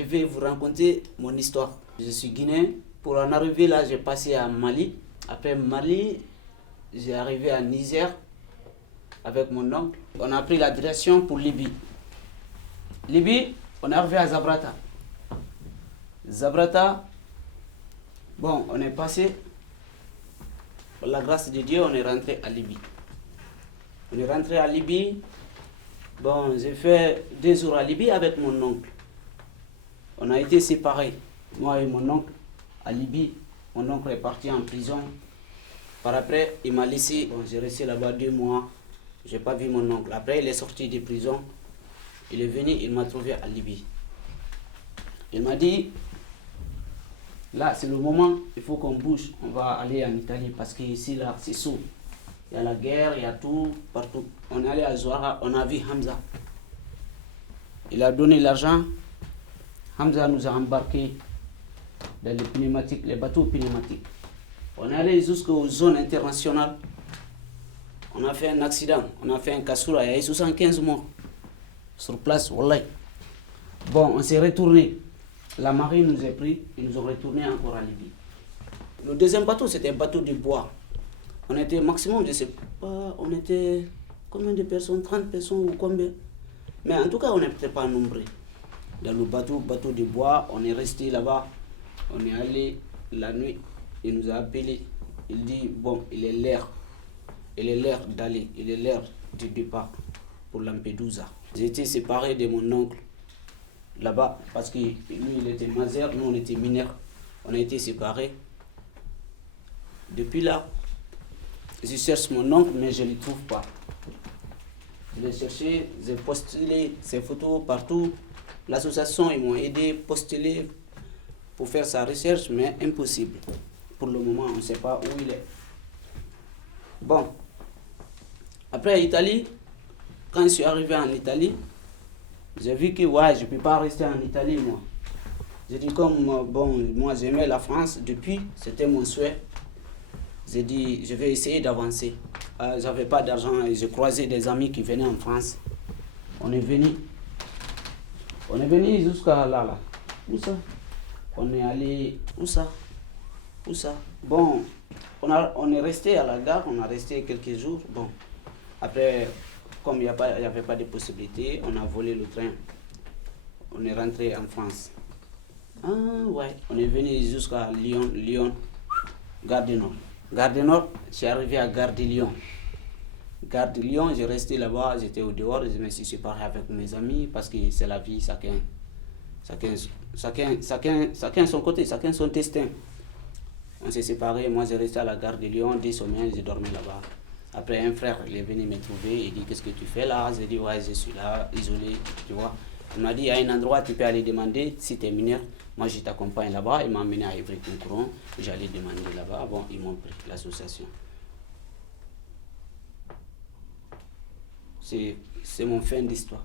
je vais vous raconter mon histoire. Je suis guinéen. Pour en arriver là, j'ai passé à Mali. Après Mali, j'ai arrivé à Niger avec mon oncle. On a pris la direction pour Libye. Libye, on est arrivé à Zabrata. Zabrata, bon, on est passé. Par la grâce de Dieu, on est rentré à Libye. On est rentré à Libye. Bon, j'ai fait 2 jours à Libye avec mon oncle. On a été séparés, moi et mon oncle, à Libye. Mon oncle est parti en prison. Par après, il m'a laissé. Bon, j'ai resté là-bas 2 mois. Je n'ai pas vu mon oncle. Après, il est sorti de prison. Il est venu, il m'a trouvé à Libye. Il m'a dit, là, c'est le moment, il faut qu'on bouge. On va aller en Italie parce qu'ici, là, c'est chaud. Il y a la guerre, il y a tout, partout. On est allé à Zouara, on a vu Hamza. Il a donné l'argent. Hamza nous a embarqués dans les pneumatiques, les bateaux pneumatiques. On est allé jusqu'aux zones internationales. On a fait un accident, on a fait un cassura, il y a eu 75 morts sur place, wallahi. Bon, on s'est retourné. La marine nous a pris et nous ont retourné encore à Libye. Le deuxième bateau, c'était un bateau de bois. On était maximum, je ne sais pas, on était combien de personnes, 30 personnes ou combien. Mais en tout cas, on n'était pas nombreux. Dans le bateau de bois, on est resté là-bas. On est allé la nuit, il nous a appelé. Il dit, bon, il est l'heure d'aller, il est l'heure du départ pour Lampedusa. J'ai été séparé de mon oncle là-bas parce que lui, il était majeur, nous, on était mineurs. On a été séparés. Depuis là, je cherche mon oncle, mais je ne le trouve pas. Je l'ai cherché, j'ai postulé ses photos partout. L'association, ils m'ont aidé, postulé pour faire sa recherche, mais impossible. Pour le moment, on ne sait pas où il est. Bon. Après Italie, quand je suis arrivé en Italie, j'ai vu que ouais, je ne peux pas rester en Italie, moi. J'ai dit comme, bon, moi j'aimais la France depuis, c'était mon souhait. J'ai dit, je vais essayer d'avancer. J'avais pas d'argent et j'ai croisé des amis qui venaient en France. On est venu jusqu'à là. Où ça? On est allé, où ça? Bon, on est resté à la gare, on a resté quelques jours. Bon, après, comme il n'y avait pas de possibilité, on a volé le train. On est rentré en France. Ah ouais, on est venu jusqu'à Lyon, Gare du Nord. Gare du Nord, je suis arrivé à Gare de Lyon. Gare de Lyon, j'ai resté là-bas, j'étais au dehors, je me suis séparé avec mes amis parce que c'est la vie, chacun son côté, chacun son destin. On s'est séparés, moi j'ai resté à la Gare de Lyon, 10 semaines, j'ai dormi là-bas. Après un frère, il est venu me trouver, il dit qu'est-ce que tu fais là? J'ai dit ouais, je suis là, isolé, tu vois. Il m'a dit il y a un endroit, tu peux aller demander si tu es mineur. Moi je t'accompagne là-bas, il m'a emmené à Ivry-Courant, j'allais demander là-bas, bon, ils m'ont pris, l'association. C'est mon fin d'histoire.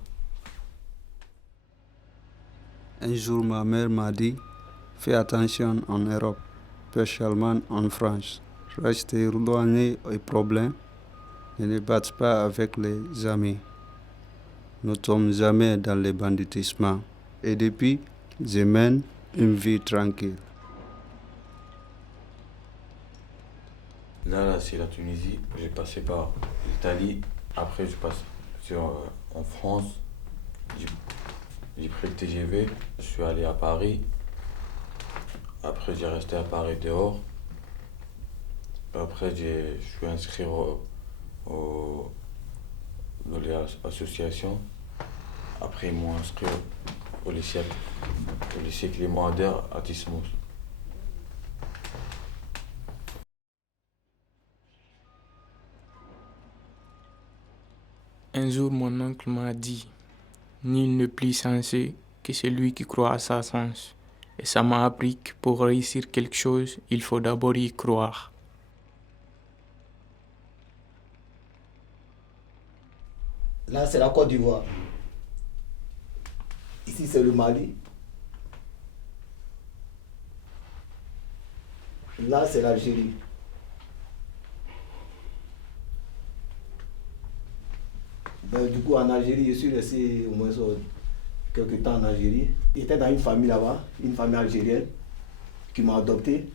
Un jour, ma mère m'a dit, fais attention en Europe, spécialement en France. Reste éloigné des problèmes et ne batte pas avec les amis. Ne tombe jamais dans le banditisme. Et depuis, je mène une vie tranquille. Là, c'est la Tunisie. J'ai passé par l'Italie. Après, je passe en France. J'ai pris le TGV. Je suis allé à Paris. Après, j'ai resté à Paris dehors. Après, je suis inscrit dans l'association. Après, ils m'ont inscrit au lycée Clément Ader à Tismos. Un jour, mon oncle m'a dit, nul n'est plus sensé que celui qui croit à sa chance. Et ça m'a appris que pour réussir quelque chose, il faut d'abord y croire. Là, c'est la Côte d'Ivoire. Ici, c'est le Mali. Là, c'est l'Algérie. Du coup, en Algérie, je suis resté au moins quelque temps en Algérie. J'étais dans une famille là-bas, une famille algérienne qui m'a adopté,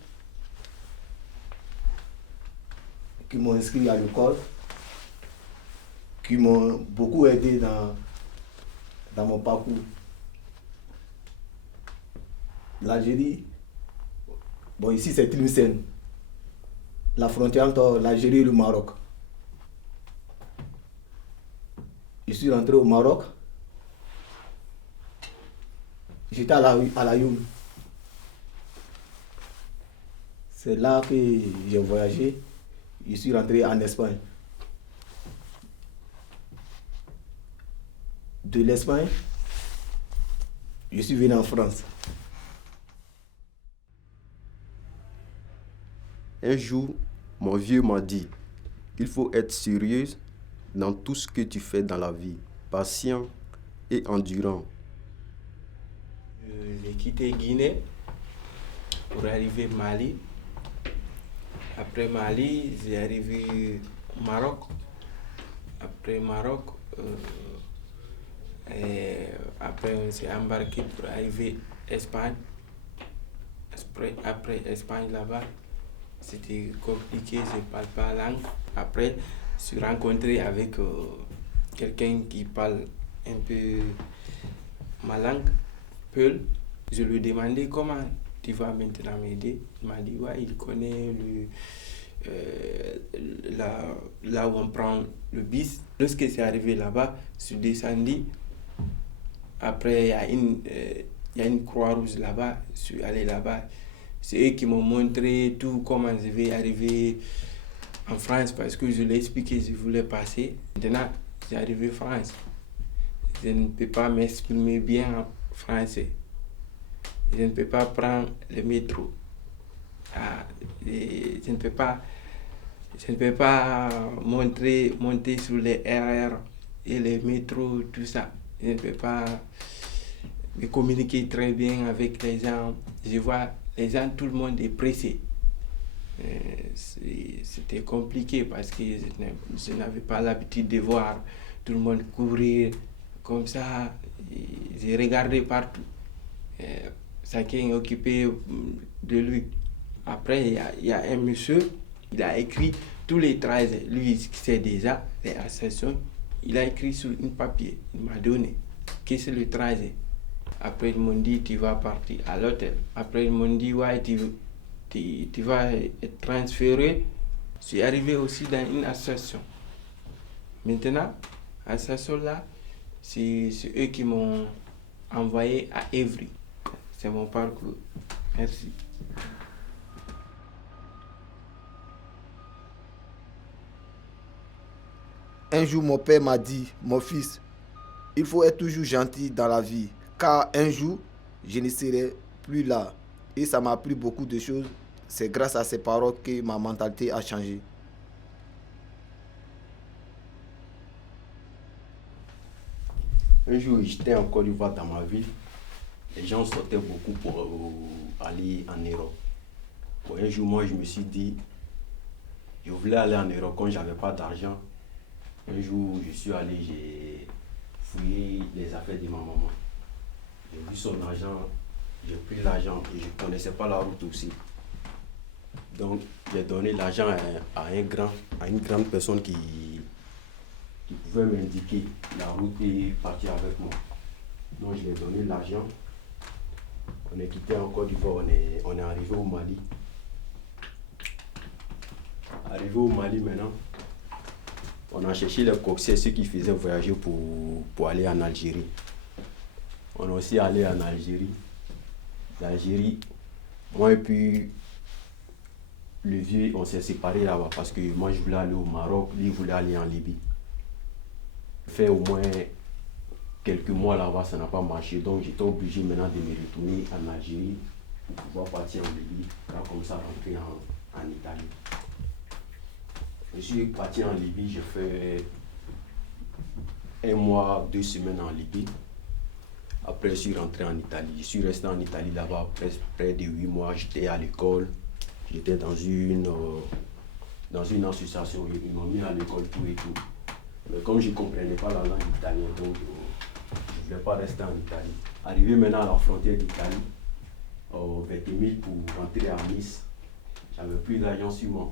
qui m'ont inscrit à l'école, qui m'ont beaucoup aidé dans mon parcours. L'Algérie, bon ici c'est Tlemcen, la frontière entre l'Algérie et le Maroc. Je suis rentré au Maroc, j'étais à la Youm. C'est là que j'ai voyagé, je suis rentré en Espagne. De l'Espagne, je suis venu en France. Un jour, mon vieux m'a dit, il faut être sérieux dans tout ce que tu fais dans la vie, patient et endurant. J'ai quitté Guinée pour arriver au Mali. Après Mali, j'ai arrivé au Maroc. Après Maroc, après on s'est embarqué pour arriver en Espagne. Après Espagne là-bas, c'était compliqué, je ne parle pas la langue. Après, je suis rencontré avec quelqu'un qui parle un peu ma langue, Peul. Je lui ai demandé comment tu vas maintenant m'aider. Il m'a dit ouais, il connaît là où on prend le bus. Lorsque c'est arrivé là-bas, je suis descendu. Après, il y a une Croix-Rouge là-bas. Je suis allé là-bas. C'est eux qui m'ont montré tout comment je vais arriver en France parce que je l'ai expliqué, je voulais passer. Maintenant, j'ai arrivé en France. Je ne peux pas m'exprimer bien en français. Je ne peux pas prendre le métro. Je ne peux pas monter sur les RR et les métros, tout ça. Je ne peux pas me communiquer très bien avec les gens. Je vois les gens, tout le monde est pressé. C'était compliqué parce que je n'avais pas l'habitude de voir tout le monde courir comme ça. J'ai regardé partout. Chacun est occupé de lui. Après, il y a un monsieur, il a écrit tous les trajets. Lui, il sait déjà les ascensions. Il a écrit sur un papier. Il m'a donné. Qu'est-ce que c'est le trajet? Après, ils m'ont dit, tu vas partir à l'hôtel. Après, ils m'ont dit, ouais, tu vas être transféré. Je suis arrivé aussi dans une association. Maintenant, l'association là, c'est eux qui m'ont envoyé à Évry. C'est mon parcours. Merci. Un jour, mon père m'a dit, mon fils, il faut être toujours gentil dans la vie, car un jour, je ne serai plus là. Et ça m'a appris beaucoup de choses. C'est grâce à ces paroles que ma mentalité a changé. Un jour, j'étais en Côte d'Ivoire dans ma ville. Les gens sortaient beaucoup pour aller en Europe. Bon, un jour, moi, je me suis dit, je voulais aller en Europe quand je n'avais pas d'argent. Un jour, je suis allé, j'ai fouillé les affaires de ma maman. J'ai vu son argent, j'ai pris l'argent et je ne connaissais pas la route aussi. Donc, j'ai donné l'argent à une grande personne qui pouvait m'indiquer la route et partir avec moi. Donc, je lui ai donné l'argent. On est quitté en Côte d'Ivoire, on est arrivé au Mali. Arrivé au Mali maintenant, on a cherché les coxers, ceux qui faisaient voyager pour aller en Algérie. On est aussi allé en Algérie. L'Algérie, moi et puis le vieux, on s'est séparés là-bas parce que moi je voulais aller au Maroc, lui il voulait aller en Libye. Fait au moins quelques mois là-bas, ça n'a pas marché, donc j'étais obligé maintenant de me retourner en Algérie pour pouvoir partir en Libye, là comme ça rentrer en Italie. Je suis parti en Libye, j'ai fait 1 mois, 2 semaines en Libye. Après, je suis rentré en Italie. Je suis resté en Italie là-bas près de 8 mois. J'étais à l'école. J'étais dans une association. Ils m'ont mis à l'école tout et tout. Mais comme je ne comprenais pas la langue italienne, donc je ne vais pas rester en Italie. Arrivé maintenant à la frontière d'Italie, au Ventimille pour rentrer à Nice, j'avais plus d'argent sur moi.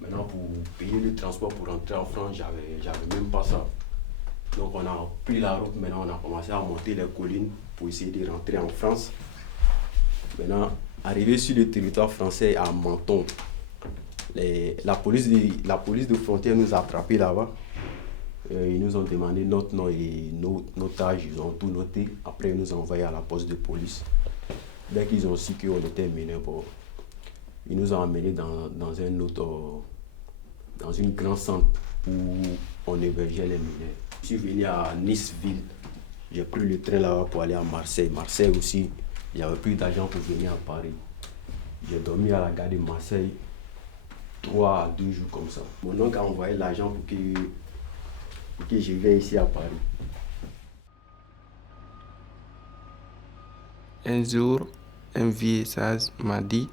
Maintenant, pour payer le transport pour rentrer en France, j'avais même pas ça. Donc on a pris la route, maintenant on a commencé à monter les collines pour essayer de rentrer en France. Maintenant, arrivé sur le territoire français à Menton, la police de frontière nous a attrapés là-bas. Ils nous ont demandé notre nom et notre âge, ils ont tout noté. Après, ils nous ont envoyé à la poste de police. Dès qu'ils ont su qu'on était mineurs, ils nous ont emmenés dans une grande centre où on hébergeait les mineurs. Je suis venu à Nice-Ville. J'ai pris le train là-bas pour aller à Marseille. Marseille aussi, il n'y avait plus d'argent pour venir à Paris. J'ai dormi à la gare de Marseille 3 à 2 jours comme ça. Mon oncle a envoyé l'argent pour que je vienne ici à Paris. Un jour, un vieux sage m'a dit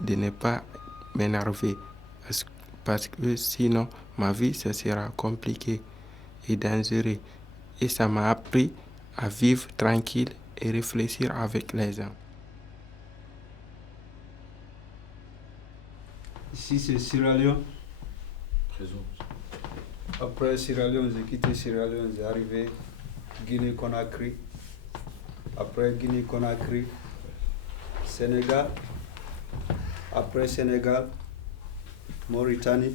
de ne pas m'énerver parce que sinon ma vie ce sera compliquée et dangereuse. Et ça m'a appris à vivre tranquille et réfléchir avec les gens. Ici, c'est Sierra Leone. Présent. Après Sierra Leone, j'ai quitté Sierra Leone, j'ai arrivé Guinée-Conakry. Après Guinée-Conakry, Sénégal. Après Sénégal, Mauritanie.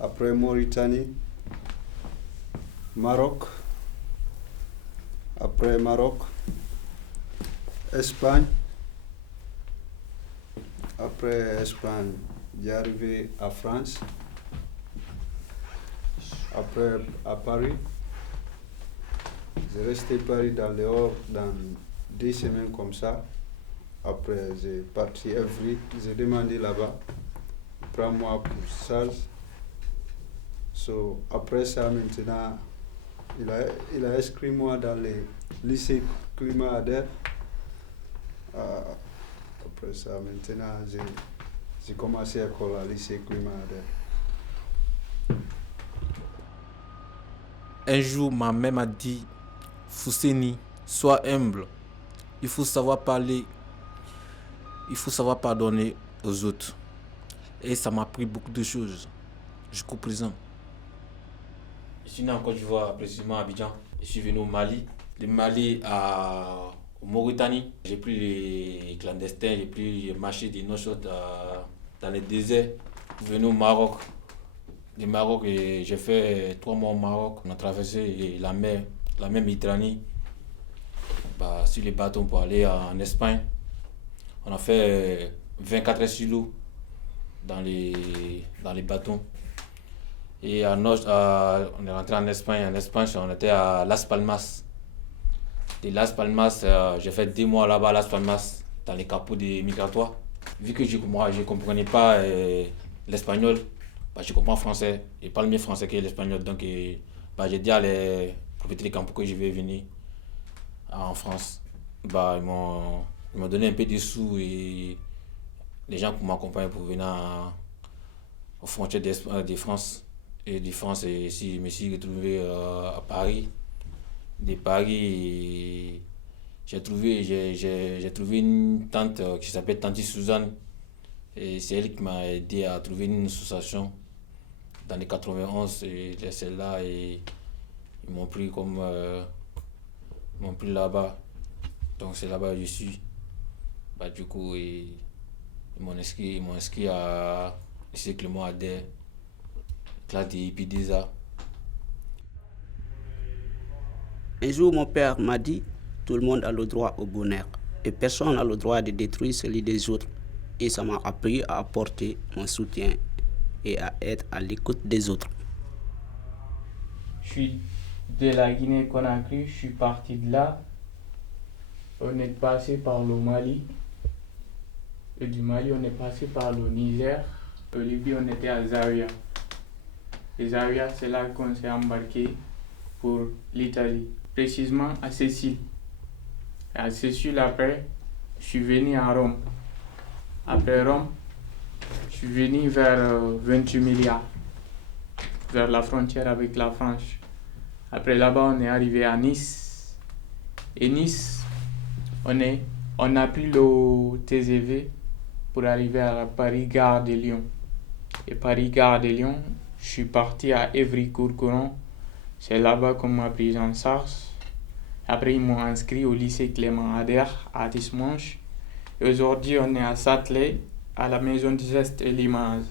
Après Mauritanie, Maroc. Après Maroc, Espagne. Après Espagne, j'ai arrivé à France. Après à Paris. J'ai resté Paris dans dans 2 semaines comme ça. Après, j'ai parti Evry, j'ai demandé là-bas, prends-moi pour sage. So, après ça, maintenant, il a inscrit moi dans le lycée Climat Adair. Après ça, maintenant, j'ai commencé à l'école à lycée Climat Adair. Un jour, ma mère m'a dit, Fousseni, sois humble. Il faut savoir parler. Il faut savoir pardonner aux autres. Et ça m'a appris beaucoup de choses jusqu'au présent. Je suis né en Côte d'Ivoire, précisément à Abidjan. Je suis venu au Mali. Du Mali au Mauritanie. J'ai pris les clandestins, j'ai marché des notions dans les déserts. Je suis venu au Maroc. Du Maroc, j'ai fait 3 mois au Maroc. On a traversé la mer Méditerranée sur les bateaux pour aller en Espagne. On a fait 24 heures sur l'eau dans les bateaux. Et on est rentré en Espagne. En Espagne, on était à Las Palmas. De Las Palmas, j'ai fait 2 mois là-bas à Las Palmas, dans les capots des migratoires. Vu que je ne comprenais pas l'espagnol, je comprends français. Je parle mieux français que l'espagnol. Donc, j'ai dit à les propriétaires des campos que je vais venir en France. Ils m'ont donné un peu de sous et les gens pour m'accompagner pour venir aux frontières de France. Et de France, je me suis retrouvé à Paris. De Paris, j'ai trouvé une tante qui s'appelle Tante Suzanne. Et c'est elle qui m'a aidé à trouver une association dans les 91. Et celle-là, ils m'ont pris là-bas. Donc c'est là-bas que je suis. Du coup, ils m'ont inscrit à lycée Clément Adair, classe de IPDESA. Un jour, mon père m'a dit, tout le monde a le droit au bonheur et personne n'a le droit de détruire celui des autres. Et ça m'a appris à apporter mon soutien et à être à l'écoute des autres. Je suis de la Guinée-Conakry, je suis parti de là. On est passé par le Mali. Et du Mali, on est passé par le Niger. Au Libye, on était à Zawiya. Et Zawiya, c'est là qu'on s'est embarqué pour l'Italie, précisément à Sicile. Et à Sicile, après, je suis venu à Rome. Après Rome, je suis venu vers 28 milliards, vers la frontière avec la France. Après là-bas, on est arrivé à Nice. Et Nice, on a pris le TGV pour arriver à Paris-Gare de Lyon. Et Paris-Gare de Lyon, je suis parti à Évry-Courcouronnes. C'est là-bas qu'on m'a pris en charge. Après, ils m'ont inscrit au lycée Clément Ader à Tismanche. Et aujourd'hui, on est à Sâtelet, à la maison du geste et l'image.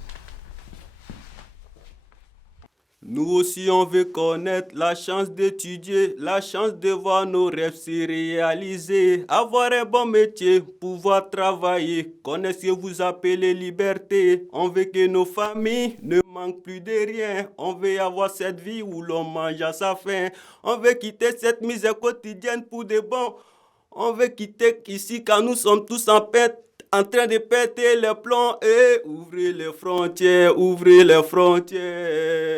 Nous aussi on veut connaître la chance d'étudier, la chance de voir nos rêves se réaliser, avoir un bon métier, pouvoir travailler, connaissez-vous appeler liberté. On veut que nos familles ne manquent plus de rien, on veut avoir cette vie où l'on mange à sa faim, on veut quitter cette misère quotidienne pour de bon, on veut quitter ici car nous sommes tous en train de péter les plombs et ouvrez les frontières, ouvrez les frontières.